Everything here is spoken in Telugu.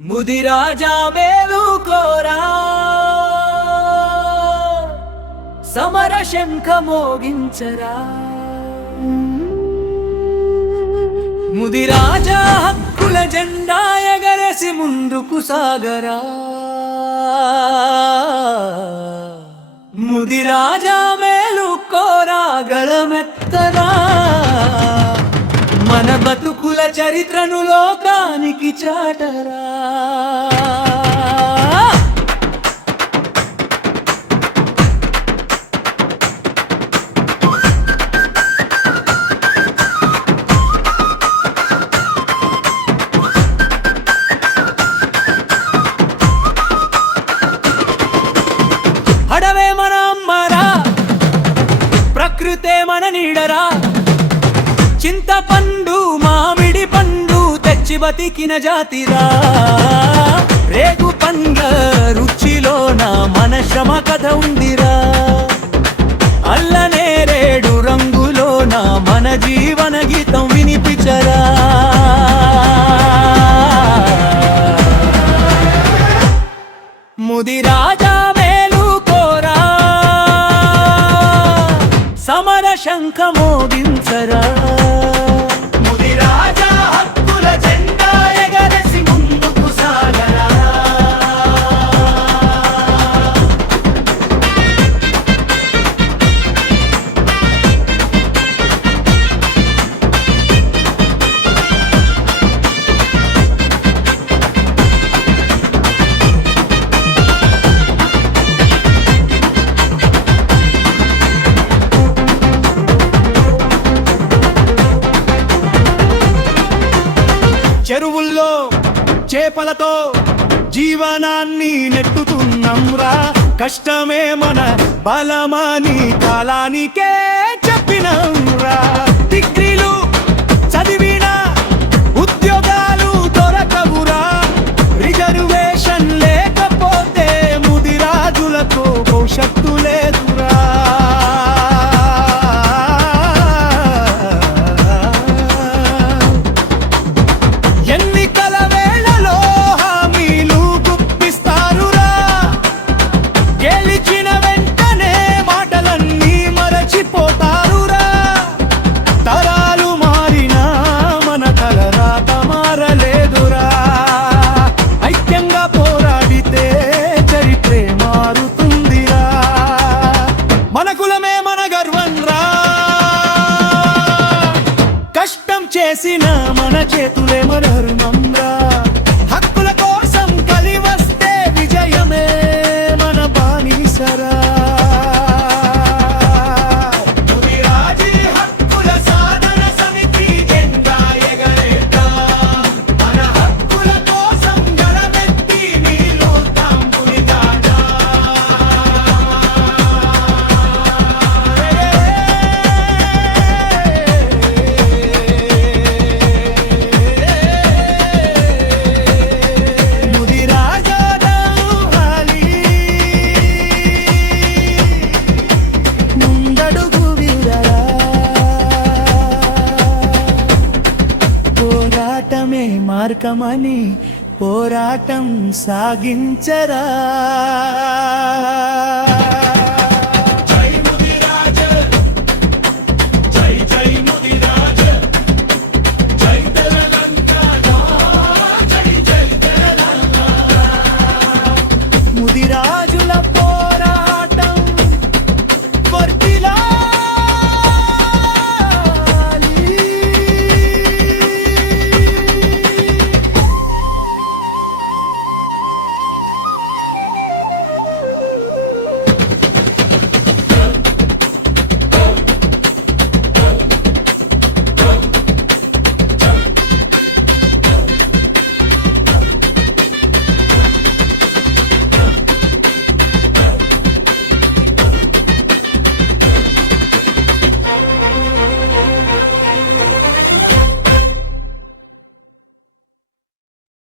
ముదిరాజా మేలుకోరా, సమర శంఖ మోగించరా. ముదిరాజా హక్కుల జెండా ఎగరేసి ముందుకు సాగరా. ముదిరాజా మేలుకోరా, గళమెత్తరా. మన బతుకుల చరిత్రను లోకానికి చాటరా. అడవే మన అమ్మరా, ప్రకృతే మన నీడరా. చింతపండు మామిడి పండు తెచ్చి బతికిన జాతిరా. రేగు పండ్ల రుచిలోన మన శ్రమ కథ ఉందిరా. అల్లనేరేడు రంగులోన మన జీవన గీతం వినిపించరా. ముదిరాజా మేలుకోరా, సమర శంఖ మోగించరా. ముదిరాజా హక్కుల జెండా ఎగరేసి ముందుకు సాగరా. చెరువుల్లో చేపలతో జీవనాన్ని నెట్టుతున్నాంరా. కష్టమే మన బలమని కాలానికే చెప్పినంరా. డిగ్రీలు చదివిన ఉద్యోగాలు దొరకవురా. రిజర్వేషన్ లేకపోతే ముదిరాజులకు భవిష్యత్తు లేదురా. చేసిన మన చేతులే మన ధర్మంరా. హక్కుల కోసం కలివస్తే విజయమే మన బానిసరా. ముదిరాజీ హక్కుల సాధన సమితి జెండా ఎగరేద్దాం. మన హక్కుల కోసం గళమెత్తి నిలుద్దాం ముదిరాజా. పోరాటమే మార్గమని పోరాటం సాగించరా.